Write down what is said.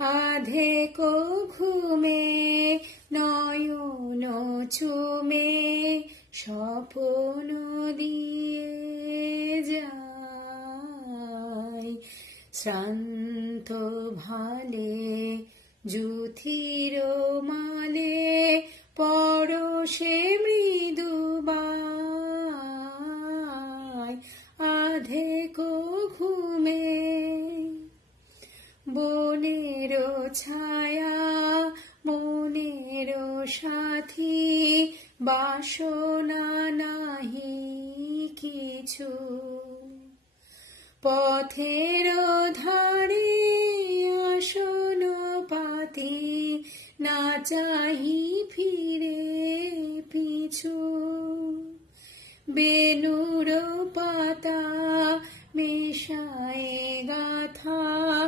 আধেক ঘুমে নয়ন চুমে স্বপ্ন দিয়ে যায়। শ্রান্ত ভালে যুথির মালে পরশে মৃদু বায়। আধেক ঘুমে বনের ছায়া মনের সাথী, বাসনা নাহি কিছু। পথের ধারে আসন পাতি না চাহি